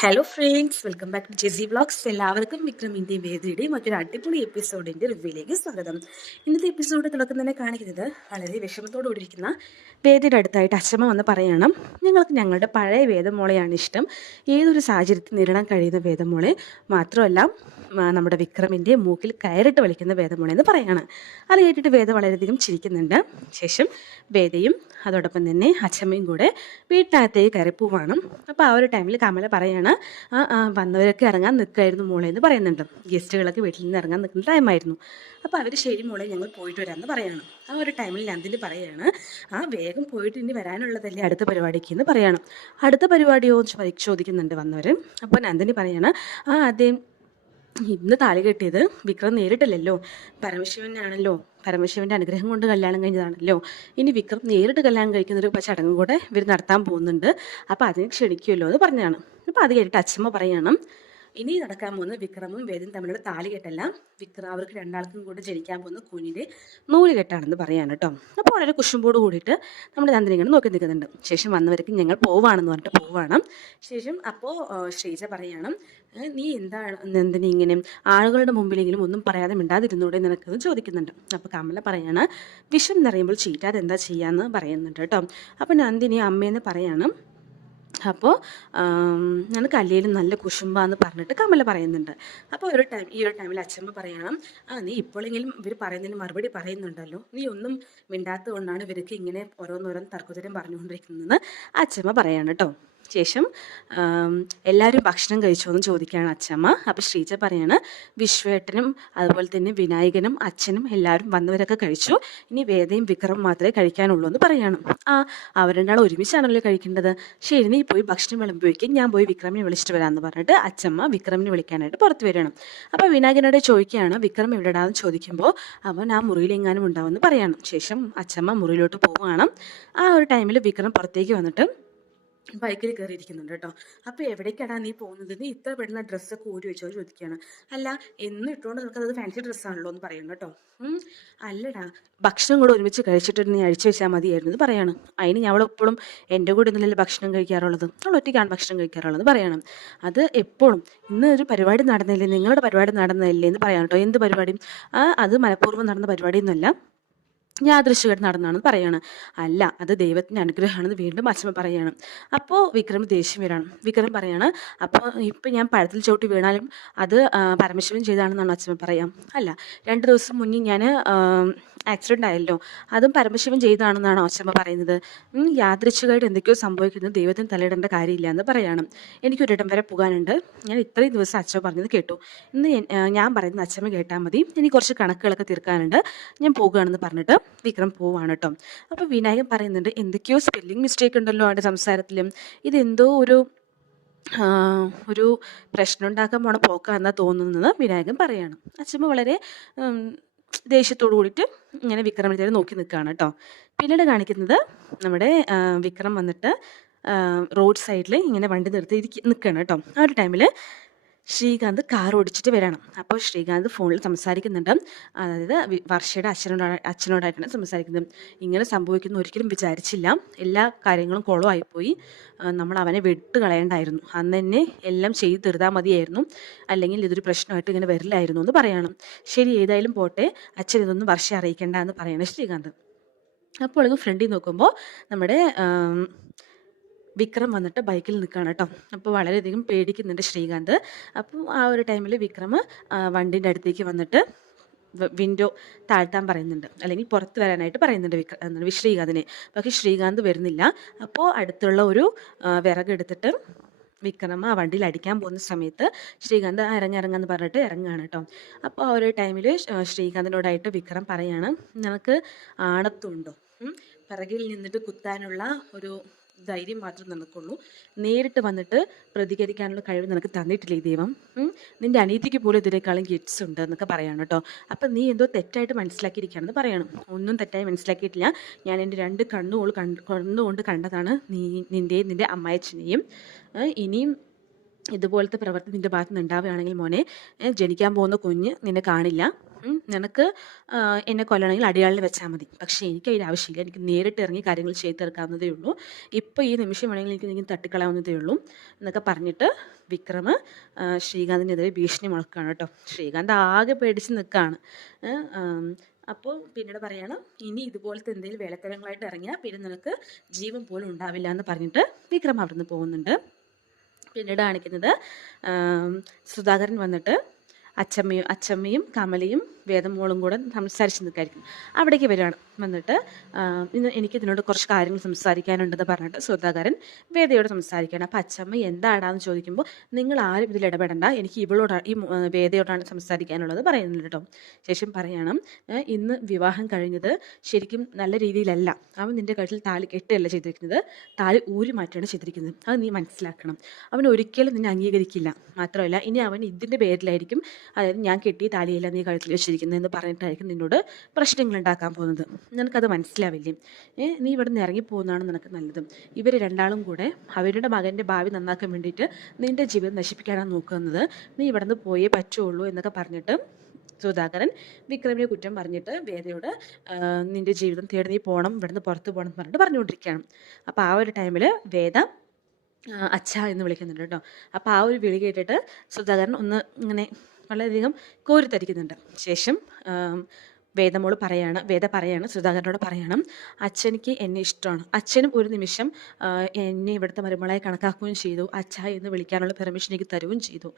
Hello friends welcome back to JC vlogs എല്ലാവർക്കും വിക്രമിന്റെ വേദിയുടെയും മറ്റൊരു അടിപൊളി എപ്പിസോഡിന്റെ റിവ്യൂയിലേക്ക് സ്വാഗതം. ഇന്നത്തെ എപ്പിസോഡ് തുടക്കം തന്നെ കാണിക്കുന്നത് വളരെ വിഷമത്തോടുകൂടിയിരിക്കുന്ന വേദിയുടെ അടുത്തായിട്ട് അച്ഛമ്മ വന്ന് പറയണം. ഞങ്ങൾക്ക് ഞങ്ങളുടെ പഴയ വേദമോളെയാണ് ഇഷ്ടം. ഏതൊരു സാഹചര്യത്തിൽ നേരിടാൻ കഴിയുന്ന വേദമോളെ മാത്രമല്ല നമ്മുടെ വിക്രമിന്റെ മൂക്കിൽ കയറിട്ട് വലിക്കുന്ന വേദമോളെ എന്ന് പറയാണ്. അത് കേട്ടിട്ട് വേദ വളരെയധികം ചിരിക്കുന്നുണ്ട്. ശേഷം വേദയും അതോടൊപ്പം തന്നെ അച്ഛമ്മയും കൂടെ വീട്ടിനകത്തേക്ക് കയറി പോവാണ് അപ്പോൾ ആ ഒരു ടൈമിൽ കമല പറയാണ് ആ വന്നവരൊക്കെ ഇറങ്ങാൻ നിൽക്കുമായിരുന്നു മോളെ എന്ന് പറയുന്നുണ്ട്. ഗസ്റ്റുകളൊക്കെ വീട്ടിൽ നിന്ന് ഇറങ്ങാൻ നിൽക്കുന്ന ടൈമായിരുന്നു അപ്പോൾ അവർ ശരി മോളെ ഞങ്ങൾ പോയിട്ട് വരാമെന്ന് പറയണം. ആ ഒരു ടൈമിൽ നന്ദിനി പറയാണ് ആ വേഗം പോയിട്ട് ഇനി വരാനുള്ളതല്ലേ അടുത്ത പരിപാടിക്ക്? എന്ന് പറയണം. അടുത്ത പരിപാടിയോ ചോദിക്കുന്നുണ്ട് വന്നവർ അപ്പോൾ നന്ദിനി പറയാണ് ആ അതെ ഇന്ന് താലി കെട്ടിയത് വിക്രം നേരിട്ടില്ലല്ലോ. പരമശിവനാണല്ലോ. പരമശിവന്റെ അനുഗ്രഹം കൊണ്ട് കല്യാണം കഴിഞ്ഞതാണല്ലോ. ഇനി വിക്രം നേരിട്ട് കല്യാണം കഴിക്കുന്ന ഒരു ചടങ്ങും കൂടെ ഇവർ നടത്താൻ പോകുന്നുണ്ട്. അപ്പോൾ അതിന് ക്ഷണിക്കുമല്ലോ എന്ന് പറഞ്ഞതാണ്. അപ്പോൾ അത് കേട്ടിട്ട് അച്ഛമ്മ പറയണം ഇനി നടക്കാൻ പോകുന്ന വിക്രമും വേദനും തമ്മിലുള്ള താലി കെട്ടല്ല വിക്രം അവർക്ക് രണ്ടാൾക്കും കൂടെ ജനിക്കാൻ പോകുന്ന കുഞ്ഞിന്റെ നൂൽ കെട്ടാണെന്ന് പറയാണ് കേട്ടോ. അപ്പോൾ വളരെ കുശുമ്പോട് കൂടിയിട്ട് നമ്മൾ നന്ദിനി ഇങ്ങനെ നോക്കി നിൽക്കുന്നുണ്ട്. ശേഷം വന്നവർക്ക് ഞങ്ങൾ പോവാണെന്ന് പറഞ്ഞിട്ട് പോവാണ്. ശേഷം അപ്പോൾ ശ്രീജ പറയണം നീ എന്താണ് നന്ദിനി ഇങ്ങനെ ആളുകളുടെ മുമ്പിലെങ്കിലും ഒന്നും പറയാതെ മിണ്ടാതിരുന്നൂടെ നിനക്കെന്ന് ചോദിക്കുന്നുണ്ട്. അപ്പോൾ കമല പറയാണ് വിഷം നിറയുമ്പോൾ ചീറ്റാതെ എന്താ ചെയ്യാന്ന് പറയുന്നുണ്ട് കേട്ടോ. അപ്പോൾ നന്ദിനി അമ്മയെന്ന് പറയാണ് അപ്പോൾ ഞാൻ കല്ലിയിൽ നല്ല കുശുമ്പാന്ന് പറഞ്ഞിട്ട് കമല പറയുന്നുണ്ട്. അപ്പോൾ ഒരു ടൈം ഈ ഒരു ടൈമിൽ അച്ഛമ്മ പറയണം ആ നീ ഇപ്പോഴെങ്കിലും ഇവർ പറയുന്നതിന് മറുപടി പറയുന്നുണ്ടല്ലോ. നീ ഒന്നും മിണ്ടാത്തത് കൊണ്ടാണ് ഇവർക്ക് ഇങ്ങനെ ഓരോന്നോരോന്ന് തർക്കത്തിലും പറഞ്ഞുകൊണ്ടിരിക്കുന്നതെന്ന് അച്ഛമ്മ പറയാണ് കേട്ടോ ശേഷം എല്ലാവരും ഭക്ഷണം കഴിച്ചോ എന്ന് ചോദിക്കുകയാണ് അച്ഛമ്മ അപ്പോൾ ശ്രീജ പറയാണ് വിശ്വേട്ടനും അതുപോലെ തന്നെ വിനായകനും അച്ഛനും എല്ലാവരും വന്നവരൊക്കെ കഴിച്ചു. ഇനി വേദയും വിക്രം മാത്രമേ കഴിക്കാനുള്ളൂ എന്ന് പറയണം. ആ അവർ രണ്ടാൾ ഒരുമിച്ചാണല്ലോ കഴിക്കേണ്ടത്. ശരി നീ പോയി ഭക്ഷണം വിളമ്പോയിക്കും ഞാൻ പോയി വിക്രമിനെ വിളിച്ചിട്ട് വരാമെന്ന് പറഞ്ഞിട്ട് അച്ഛമ്മ വിക്രമിനെ വിളിക്കാനായിട്ട് പുറത്ത് വരണം അപ്പോൾ വിനായകനോട് ചോദിക്കുകയാണ് വിക്രം എവിടെടാന്ന് ചോദിക്കുമ്പോൾ അവൻ ആ മുറിയിലെങ്ങാനും ഉണ്ടാവുമെന്ന് പറയണം. ശേഷം അച്ഛമ്മ മുറിയിലോട്ട് പോവുകയാണ്. ആ ഒരു ടൈമിൽ വിക്രം പുറത്തേക്ക് വന്നിട്ട് ബൈക്കിൽ കയറിയിരിക്കുന്നുണ്ട് കേട്ടോ. അപ്പോൾ എവിടേക്കാടാ നീ പോകുന്നത്? നീ ഇത്ര പെടുന്ന ഡ്രസ്സൊക്കെ ഊരി വെച്ചോ ചോദിക്കുകയാണ്. അല്ല എന്ന് ഇട്ടുകൊണ്ട് നിൽക്കുന്നത് ഫാൻസി ഡ്രസ്സാണല്ലോ എന്ന് പറയുന്നു കേട്ടോ. അല്ലടാ ഭക്ഷണം കൂടെ ഒരുമിച്ച് കഴിച്ചിട്ട് നീ അഴിച്ചു വെച്ചാൽ മതിയായിരുന്നു എന്ന് പറയാണ്. അതിന് ഞാൻ എപ്പോഴും എന്റെ കൂടെ ഒന്നുമില്ലല്ലോ ഭക്ഷണം കഴിക്കാറുള്ളത്. അവൾ ഒറ്റയ്ക്കാണ് ഭക്ഷണം കഴിക്കാറുള്ളത് പറയണം. അത് എപ്പോഴും ഇന്ന് ഒരു പരിപാടി നടന്നില്ലേ? നിങ്ങളുടെ പരിപാടി നടന്നില്ലേ എന്ന് പറയാം കേട്ടോ. എന്ത് പരിപാടിയും അത് മനഃപൂർവം നടന്ന പരിപാടിയൊന്നുമല്ല. യാദൃശ്യമായിട്ട് നടന്നാണെന്ന് പറയാണ്. അല്ല അത് ദൈവത്തിന്റെ അനുഗ്രഹമാണെന്ന് വീണ്ടും അച്ഛമ്മ പറയാണ്. അപ്പോൾ വിക്രം ദേഷ്യം വരാണ് വിക്രം പറയാണ് അപ്പോൾ ഇപ്പം ഞാൻ പഴത്തിൽ ചവിട്ടി വീണാലും അത് പരമശിവൻ ചെയ്താണെന്നാണ് അച്ഛമ്മ പറയാം. അല്ല രണ്ട് ദിവസം മുന്നേ ഞാൻ ആക്സിഡന്റ് ആയല്ലോ. അതും പരമശിവൻ ചെയ്താണെന്നാണ് അച്ഛമ്മ പറയുന്നത്. യാദൃശ്യമായിട്ട് എന്തൊക്കെയോ സംഭവിക്കുന്നത് ദൈവത്തിന് തലയിടേണ്ട കാര്യമില്ല എന്ന് പറയാണ്. എനിക്കൊരിടം വരെ പോകാനുണ്ട്. ഞാൻ ഇത്രയും ദിവസം അച്ഛമ്മ പറഞ്ഞത് കേട്ടു. ഇന്ന് ഞാൻ പറയുന്നത് അച്ഛമ്മ കേട്ടാൽ മതി. എനിക്ക് കുറച്ച് കണക്കുകളൊക്കെ തീർക്കാനുണ്ട്. ഞാൻ പോകുകയാണെന്ന് പറഞ്ഞിട്ട് വിക്രം പോവാണ് കേട്ടോ അപ്പോൾ വിനായകൻ പറയുന്നുണ്ട് എന്തൊക്കെയോ സ്പെല്ലിംഗ് മിസ്റ്റേക്ക് ഉണ്ടല്ലോ അവന്റെ സംസാരത്തിലും. ഇതെന്തോ ഒരു ഒരു പ്രശ്നം ഉണ്ടാക്കാൻ പോണ പോക്കാന്നാ തോന്നുന്നത് വിനായകൻ പറയാണ്. അച്ഛമ്മ വളരെ ദേഷ്യത്തോടു കൂടിയിട്ട് ഇങ്ങനെ വിക്രമിനെ നോക്കി നിൽക്കുകയാണ് കേട്ടോ പിന്നീട് കാണിക്കുന്നത് നമ്മുടെ വിക്രം വന്നിട്ട് റോഡ് സൈഡിൽ ഇങ്ങനെ വണ്ടി നിർത്തി ഇരിക്ക നിൽക്കുകയാണ് കേട്ടോ ആ ഒരു ടൈമിൽ ശ്രീകാന്ത് കാർ ഓടിച്ചിട്ട് വരണം. അപ്പോൾ ശ്രീകാന്ത് ഫോണിൽ സംസാരിക്കുന്നുണ്ട്. അതായത് വർഷയുടെ അച്ഛനോട് അച്ഛനോടായിട്ടാണ് സംസാരിക്കുന്നത്. ഇങ്ങനെ സംഭവിക്കുന്ന ഒരിക്കലും വിചാരിച്ചില്ല. എല്ലാ കാര്യങ്ങളും കുളമായിപ്പോയി നമ്മൾ അവനെ വിട്ട് കളയേണ്ടായിരുന്നു. അന്ന് തന്നെ എല്ലാം ചെയ്ത് തീർത്താൽ മതിയായിരുന്നു. അല്ലെങ്കിൽ ഇതൊരു പ്രശ്നമായിട്ട് ഇങ്ങനെ വരില്ലായിരുന്നു എന്ന് പറയണം. ശരി ഏതായാലും പോട്ടെ. അച്ഛൻ ഇതൊന്നും വർഷയെ അറിയിക്കേണ്ട എന്ന് പറയണം ശ്രീകാന്ത്. അപ്പോൾ ഫ്രണ്ടിൽ നോക്കുമ്പോൾ നമ്മുടെ വിക്രം വന്നിട്ട് ബൈക്കിൽ നിൽക്കുകയാണ് കേട്ടോ. അപ്പോൾ വളരെയധികം പേടിക്കുന്നുണ്ട് ശ്രീകാന്ത്. അപ്പോൾ ആ ഒരു ടൈമിൽ വിക്രം വണ്ടീന്റെ അടുത്തേക്ക് വന്നിട്ട് വിൻഡോ താഴ്ത്താൻ പറയുന്നുണ്ട്. അല്ലെങ്കിൽ പുറത്ത് വരാനായിട്ട് പറയുന്നുണ്ട് വിക്ര ശ്രീകാന്തിനെ. പക്ഷേ ശ്രീകാന്ത് വരുന്നില്ല. അപ്പോൾ അടുത്തുള്ള ഒരു വിറകെടുത്തിട്ട് വിക്രം ആ വണ്ടിയിൽ അടിക്കാൻ പോകുന്ന സമയത്ത് ശ്രീകാന്ത് "ആ, ഇറങ്ങിറങ്ങാന്ന് പറഞ്ഞിട്ട് ഇറങ്ങുകയാണ് കേട്ടോ. അപ്പോൾ ആ ഒരു ടൈമിൽ ശ്രീകാന്തിനോടായിട്ട് വിക്രം പറയാണ് നിനക്ക് ആണത്തുണ്ടോ? പിറകിൽ നിന്നിട്ട് കുത്താനുള്ള ഒരു ധൈര്യം മാത്രം നിനക്കുള്ളൂ. നേരിട്ട് വന്നിട്ട് പ്രതികരിക്കാനുള്ള കഴിവ് നിനക്ക് തന്നിട്ടില്ലേ ദൈവം? നിന്റെ അനീതിക്ക് പോലും ഇതിനേക്കാളും ഗിറ്റ്സ് ഉണ്ട് എന്നൊക്കെ പറയാണ് കേട്ടോ. അപ്പം നീ എന്തോ തെറ്റായിട്ട് മനസ്സിലാക്കിയിരിക്കുകയാണെന്ന് പറയണം. ഒന്നും തെറ്റായി മനസ്സിലാക്കിയിട്ടില്ല. ഞാൻ എന്റെ രണ്ട് കണ്ണുകൾ കണ്ട് കണ്ണുകൊണ്ട് കണ്ടതാണ് നീ നിന്റെയും നിന്റെ അമ്മായച്ചനെയും ഇനിയും ഇതുപോലത്തെ പ്രവൃത്തി നിന്റെ ഭാഗത്ത് നിന്ന് ഉണ്ടാവുകയാണെങ്കിൽ മോനെ ജനിക്കാൻ പോകുന്ന കുഞ്ഞ് നിന്നെ കാണില്ല. നിനക്ക് എന്നെ കൊല്ലണമെങ്കിൽ അടിയാളിൽ വെച്ചാൽ മതി. പക്ഷേ എനിക്ക് അതിന്റെ ആവശ്യമില്ല. എനിക്ക് നേരിട്ട് ഇറങ്ങി കാര്യങ്ങൾ ചെയ്ത് തീർക്കാവുന്നതേ ഉള്ളൂ. ഇപ്പോൾ ഈ നിമിഷം വേണമെങ്കിൽ എനിക്ക് നിങ്ങൾക്ക് തട്ടിക്കളയാവുന്നതേ ഉള്ളൂ എന്നൊക്കെ പറഞ്ഞിട്ട് വിക്രമ് ശ്രീകാന്തിനെതിരെ ഭീഷണി മുളക്കുകയാണ് കേട്ടോ. ശ്രീകാന്ത് ആകെ പേടിച്ച് നിൽക്കുകയാണ്. അപ്പോൾ പിന്നീട് പറയാണ് ഇനി ഇതുപോലത്തെ എന്തെങ്കിലും വേലത്തരങ്ങളായിട്ട് ഇറങ്ങിയാൽ പിന്നെ നിനക്ക് ജീവൻ പോലും ഉണ്ടാവില്ല എന്ന് പറഞ്ഞിട്ട് വിക്രം അവിടുന്ന് പോകുന്നുണ്ട്. പിന്നീട് കാണിക്കുന്നത് സുധാകരൻ വന്നിട്ട് അച്ചമ്മയും അച്ചമ്മയും കമലയും വേദമോളും കൂടെ സംസാരിച്ച് നിൽക്കായിരിക്കും. അവിടേക്ക് വരികയാണ്. വന്നിട്ട് ഇന്ന് എനിക്ക് ഇതിനോട് കുറച്ച് കാര്യങ്ങൾ സംസാരിക്കാനുണ്ടെന്ന് പറഞ്ഞിട്ട് സുധാകരൻ വേദയോട് സംസാരിക്കുകയാണ്. അപ്പം അച്ചമ്മ എന്താണെന്ന് ചോദിക്കുമ്പോൾ നിങ്ങൾ ആരും ഇതിൽ ഇടപെടണ്ട. എനിക്ക് ഇവളോടാണ് ഈ വേദയോടാണ് സംസാരിക്കാനുള്ളത് പറയുന്നുണ്ട് കേട്ടോ. ശേഷം പറയണം ഇന്ന് വിവാഹം കഴിഞ്ഞത് ശരിക്കും നല്ല രീതിയിലല്ല. അവൻ നിന്റെ കഴുത്തിൽ താലി കെട്ടുകയല്ല ചെയ്തിരിക്കുന്നത്. താലി ഊരി മാറ്റിയാണ് ചെയ്തിരിക്കുന്നത്. അത് നീ മനസ്സിലാക്കണം. അവൻ ഒരിക്കലും നിന്നെ അംഗീകരിക്കില്ല. മാത്രമല്ല ഇനി അവൻ ഇതിന്റെ പേരിലായിരിക്കും. അതായത് ഞാൻ കെട്ടിയ താലിയല്ല നീ കഴുത്തിൽ വെച്ചിരിക്കുന്നത്. എന്ന് പറഞ്ഞിട്ടായിരിക്കും നിന്നോട് പ്രശ്നങ്ങൾ ഉണ്ടാക്കാൻ പോകുന്നത്. നിനക്കത് മനസ്സിലാവില്ലേ? ഏ നീ ഇവിടെ നിന്ന് ഇറങ്ങിപ്പോകുന്നതാണ് നിനക്ക് നല്ലത്. ഇവർ രണ്ടാളും കൂടെ അവരുടെ മകന്റെ ഭാവി നന്നാക്കാൻ വേണ്ടിയിട്ട് നിന്റെ ജീവിതം നശിപ്പിക്കാനാണ് നോക്കുന്നത്. നീ ഇവിടെ നിന്ന് പോയേ പറ്റുള്ളൂ എന്നൊക്കെ പറഞ്ഞിട്ട് സുധാകരൻ വിക്രമിനെ കുറ്റം പറഞ്ഞിട്ട് വേദയോട് നിന്റെ ജീവിതം തേടി നീ പോകണം ഇവിടുന്ന് പുറത്ത് പോകണം എന്ന് പറഞ്ഞിട്ട് പറഞ്ഞുകൊണ്ടിരിക്കുകയാണ്. അപ്പോൾ ആ ഒരു ടൈമിൽ വേദ അച്ഛ എന്ന് വിളിക്കുന്നുണ്ട് കേട്ടോ. അപ്പോൾ ആ ഒരു വിളി കേട്ടിട്ട് സുധാകരൻ ഒന്ന് ഇങ്ങനെ വളരെയധികം കോരിത്തരിക്കുന്നുണ്ട്. ശേഷം വേദമോൾ പറയാണ് വേദ പറയാണ് സുധാകരനോട് പറയണം അച്ഛനിക്ക് എന്നെ ഇഷ്ടമാണ്. അച്ഛനും ഒരു നിമിഷം എന്നെ ഇവിടുത്തെ മരുമകളായി കണക്കാക്കുകയും ചെയ്തു. അച്ഛ എന്ന് വിളിക്കാനുള്ള പെർമിഷൻ എനിക്ക് തരുകയും ചെയ്തു.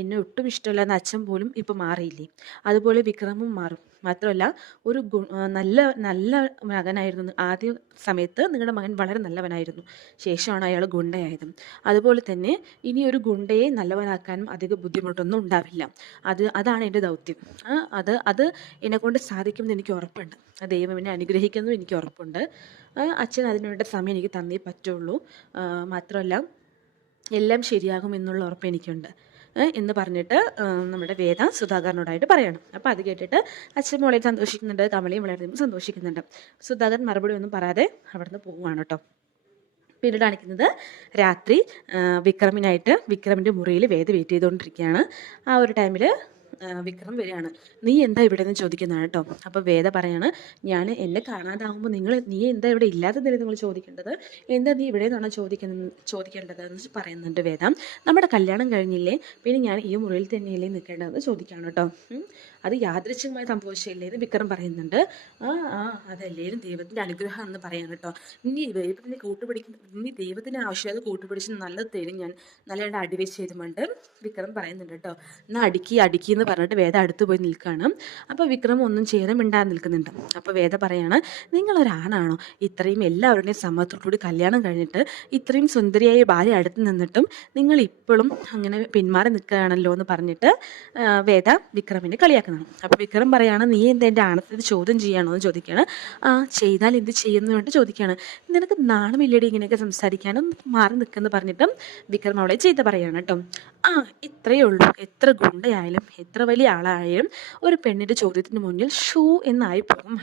എന്നെ ഒട്ടും ഇഷ്ടമില്ല എന്ന അച്ഛൻ പോലും ഇപ്പം മാറിയില്ലേ? അതുപോലെ വിക്രമും മാറും. മാത്രമല്ല ഒരു ഗു നല്ല നല്ല മകനായിരുന്നു. ആദ്യ സമയത്ത് നിങ്ങളുടെ മകൻ വളരെ നല്ലവനായിരുന്നു. ശേഷമാണ് അയാൾ ഗുണ്ടയായത്. അതുപോലെ തന്നെ ഇനി ഒരു ഗുണ്ടയെ നല്ലവനാക്കാനും അധിക ബുദ്ധിമുട്ടൊന്നും ഉണ്ടാവില്ല. അത് അതാണ് എന്റെ ദൗത്യം. അത് അത് എന്നെക്കൊണ്ട് സാധിക്കുമെന്ന് എനിക്ക് ഉറപ്പുണ്ട്. ദൈവം എന്നെ അനുഗ്രഹിക്കുന്നു എനിക്ക് ഉറപ്പുണ്ട്. അച്ഛൻ അതിനുവേണ്ട സമയം എനിക്ക് തന്നേ പറ്റുള്ളൂ. മാത്രമല്ല എല്ലാം ശരിയാകും എന്നുള്ള ഉറപ്പ് എനിക്കുണ്ട്. എന്ന് പറഞ്ഞിട്ട് നമ്മുടെ വേദ സുധാകരനോടായിട്ട് പറയണം. അപ്പോൾ അത് കേട്ടിട്ട് അച്ഛൻ മോളെ സന്തോഷിക്കുന്നുണ്ട് തമിളിയും വളരെയധികം സന്തോഷിക്കുന്നുണ്ട്. സുധാകരൻ മറുപടി ഒന്നും പറയാതെ അവിടുന്ന് പോവുകയാണ് കേട്ടോ. പിന്നീട് കാണിക്കുന്നത് രാത്രി വിക്രമിനായിട്ട് വിക്രമിന്റെ മുറിയിൽ വേദ വെയിറ്റ് ചെയ്തുകൊണ്ടിരിക്കുകയാണ്. ആ ഒരു ടൈമിൽ വിക്രം വരികയാണ്. നീ എന്താ ഇവിടെ നിന്ന് ചോദിക്കുന്നതാണ് കേട്ടോ. അപ്പോൾ വേദ പറയാണ് ഞാൻ എന്നെ കാണാതാവുമ്പോൾ നിങ്ങൾ നീ എന്താ ഇവിടെ ഇല്ലാത്തതല്ലേ നിങ്ങൾ ചോദിക്കേണ്ടത്? എന്താ നീ ഇവിടെ നിന്നാണ് ചോദിക്കുന്നത് ചോദിക്കേണ്ടത്? എന്ന് പറയുന്നുണ്ട് വേദ. നമ്മുടെ കല്യാണം കഴിഞ്ഞില്ലേ? പിന്നെ ഞാൻ ഈ മുറിയിൽ തന്നെയല്ലേ നിൽക്കേണ്ടതെന്ന് ചോദിക്കുകയാണ് കേട്ടോ. അത് യാദൃശ്യമായി സംഭവിച്ചില്ലേ എന്ന് വിക്രം പറയുന്നുണ്ട്. ആ ആ അതല്ലേലും ദൈവത്തിന്റെ അനുഗ്രഹം എന്ന് പറയാൻ കേട്ടോ. ഇനി ദൈവത്തിനെ കൂട്ടുപിടിക്കുന്ന ഇനി ദൈവത്തിന് ആവശ്യമായത് കൂട്ടുപിടിച്ച് നല്ലത് തേടി ഞാൻ നല്ല അടിവെച്ച് തരുമുണ്ട് വിക്രം പറയുന്നുണ്ട് കേട്ടോ. എന്നാൽ അടുക്കി അടുക്കി എന്ന് പറഞ്ഞിട്ട് വേദ അടുത്ത് പോയി നിൽക്കുകയാണ് അപ്പോൾ വിക്രം ഒന്നും ചെയ്യാതെ മിണ്ടാതെ നിൽക്കുന്നുണ്ട്. അപ്പോൾ വേദ പറയാണ് നിങ്ങളൊരാണാണോ? ഇത്രയും എല്ലാവരുടെയും സമ്മതത്തോടുകൂടി കല്യാണം കഴിഞ്ഞിട്ട് ഇത്രയും സുന്ദരിയായ ഭാര്യ അടുത്ത് നിന്നിട്ടും നിങ്ങൾ ഇപ്പോഴും അങ്ങനെ പിന്മാറി നിൽക്കുകയാണല്ലോ എന്ന് പറഞ്ഞിട്ട് വേദ വിക്രമിനെ കളിയാക്കുന്നതാണ് അപ്പോൾ വിക്രം പറയാണ് നീ എന്താ എന്റെ ആണത്തിന് ചോദ്യം ചെയ്യാണോ? എന്ന് ചോദിക്കുകയാണ്. ആ ചെയ്താൽ എന്ത് ചെയ്യുന്നു വേണ്ടി ചോദിക്കുകയാണ്. നിനക്ക് നാണമില്ലടി ഇങ്ങനെയൊക്കെ സംസാരിക്കാനും മാറി നിൽക്കുമെന്ന് പറഞ്ഞിട്ടും വിക്രം അവളെ ചെയ്ത പറയാണ് കേട്ടോ. ആ ഇത്രയേ ഉള്ളൂ. എത്ര ഗുണ്ടയായാലും എത്ര വലിയ ആളായാലും ഒരു പെണ്ണിന്റെ ചോദ്യത്തിന് മുന്നിൽ ഷൂ എന്നായി പോകും.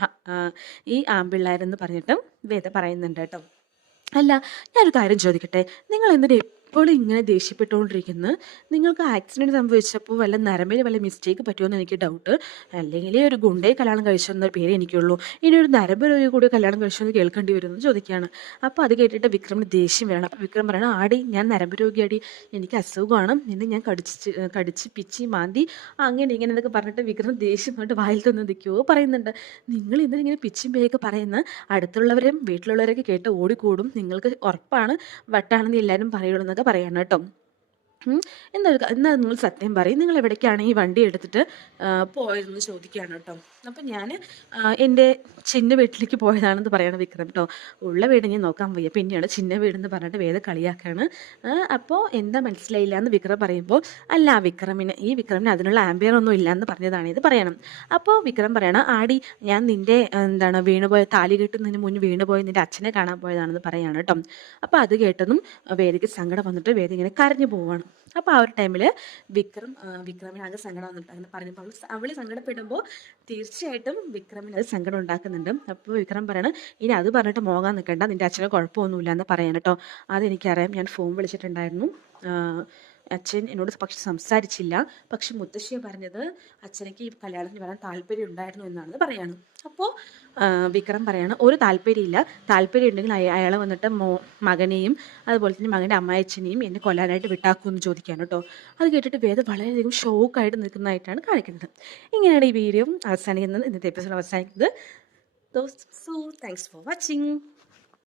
ഈ ആമ്പിള്ളേരെന്ന് പറഞ്ഞിട്ടും വേദ പറയുന്നുണ്ട് കേട്ടോ. അല്ല ഞാനൊരു കാര്യം ചോദിക്കട്ടെ? നിങ്ങൾ എന്തിനാ എപ്പോഴും ഇങ്ങനെ ദേഷ്യപ്പെട്ടുകൊണ്ടിരിക്കുന്നത് നിങ്ങൾക്ക് ആക്സിഡന്റ് സംഭവിച്ചപ്പോൾ വല്ല നരമ്പിൽ വല്ല മിസ്റ്റേക്ക് പറ്റുമോ എന്ന് എനിക്ക് ഡൗട്ട് അല്ലെങ്കിൽ ഒരു ഗുണ്ടയെ കല്യാണം കഴിച്ചെന്ന പേര് എനിക്കുള്ളൂ. ഇനി ഒരു നരമ്പ് രോഗി കൂടി കല്യാണം കഴിച്ചെന്ന് കേൾക്കേണ്ടി വരുമെന്ന് ചോദിക്കുകയാണ്. അപ്പോൾ അത് കേട്ടിട്ട് വിക്രമിന് ദേഷ്യം വേണം അപ്പോൾ വിക്രം പറയണം ആടി ഞാൻ നരമ്പ് രോഗിയാടി എനിക്ക് അസുഖമാണ്. നിന്നെ ഞാൻ കടിച്ച് കടിച്ച് പിച്ചി മാന്തി അങ്ങനെ ഇങ്ങനെ എന്നൊക്കെ പറഞ്ഞിട്ട് വിക്രം ദേഷ്യം കൊണ്ട് വായിൽ തന്നെ നിൽക്കുമോ പറയുന്നുണ്ട്. നിങ്ങൾ ഇന്നലെ ഇങ്ങനെ പിച്ചും പേയൊക്കെ പറയുന്ന അടുത്തുള്ളവരെയും വീട്ടിലുള്ളവരൊക്കെ കേട്ട് ഓടിക്കൂടും. നിങ്ങൾക്ക് ഉറപ്പാണ്. വട്ടാണെന്ന് എല്ലാവരും പറയുള്ളൂ എന്നൊക്കെ പറയണം കേട്ടോ. എന്താ എന്നാൽ നിങ്ങൾ സത്യം പറയും. നിങ്ങൾ എവിടേക്കാണ് ഈ വണ്ടി എടുത്തിട്ട് പോയതെന്ന് ചോദിക്കുകയാണ് കേട്ടോ. അപ്പം ഞാൻ എന്റെ ചിന്ന വീട്ടിലേക്ക് പോയതാണെന്ന് പറയണം വിക്രം കേട്ടോ ഉള്ള വീട് ഞാൻ നോക്കാൻ വയ്യ. പിന്നെയാണ് ചിന്ന വീടെന്ന് പറഞ്ഞിട്ട് വേദ കളിയാക്കാണ്. അപ്പോൾ എന്താ മനസ്സിലായില്ല എന്ന് വിക്രം പറയുമ്പോൾ അല്ല വിക്രമിന് ഈ വിക്രമിന് അതിനുള്ള ആംബിയർ ഒന്നും ഇല്ല എന്ന് പറഞ്ഞതാണ്. ഇത് പറയണം. അപ്പോൾ വിക്രം പറയണം ആടി ഞാൻ നിന്റെ എന്താണ് വീണുപോയ താലി കെട്ടുന്നതിന് മുന്നേ വീണുപോയ നിന്റെ അച്ഛനെ കാണാൻ പോയതാണെന്ന് പറയാണ് കേട്ടോ അപ്പോൾ അത് കേട്ടതും വേദയ്ക്ക് സങ്കടം വന്നിട്ട് വേദി ഇങ്ങനെ കരഞ്ഞു പോവാണ്. അപ്പോൾ ആ ഒരു ടൈമിൽ വിക്രം വിക്രമിന് ആകെ സങ്കടം വന്നിട്ട് അങ്ങനെ പറഞ്ഞപ്പോൾ അവൾ സങ്കടപ്പെടുമ്പോൾ തീർച്ചയായിട്ടും വിക്രമിന് അത് സങ്കടം ഉണ്ടാക്കുന്നുണ്ട്. അപ്പോൾ വിക്രം പറയണം ഇനി അത് പറഞ്ഞിട്ട് മോകാൻ നിൽക്കണ്ട നിന്റെ അച്ഛന് കുഴപ്പമൊന്നുമില്ല എന്ന് പറയാൻ കേട്ടോ അതെനിക്കറിയാം. ഞാൻ ഫോൺ വിളിച്ചിട്ടുണ്ടായിരുന്നു. അച്ഛൻ എന്നോട് പക്ഷെ സംസാരിച്ചില്ല. പക്ഷെ മുത്തശ്ശിയെ പറഞ്ഞത് അച്ഛനക്ക് ഈ കല്യാണത്തിന് വരാൻ താല്പര്യം ഉണ്ടായിരുന്നു എന്നാണ് പറയാണ്. അപ്പോൾ വിക്രം പറയാണ് ഒരു താല്പര്യമില്ല. താല്പര്യം ഉണ്ടെങ്കിൽ അയ- അയാളെ വന്നിട്ട് മോ മകനെയും അതുപോലെ തന്നെ മകന്റെ അമ്മായച്ചനെയും എന്നെ കൊല്ലാനായിട്ട് വിട്ടാക്കുമെന്ന് ചോദിക്കാണ് കേട്ടോ. അത് കേട്ടിട്ട് വേദ വളരെയധികം ഷോക്കായിട്ട് നിൽക്കുന്നതായിട്ടാണ് കാണിക്കുന്നത്. ഇങ്ങനെയാണ് ഈ വീഡിയോ അവസാനിക്കുന്നത്. ഇന്നത്തെ എപ്പിസോഡ് അവസാനിക്കുന്നത്. So thanks for watching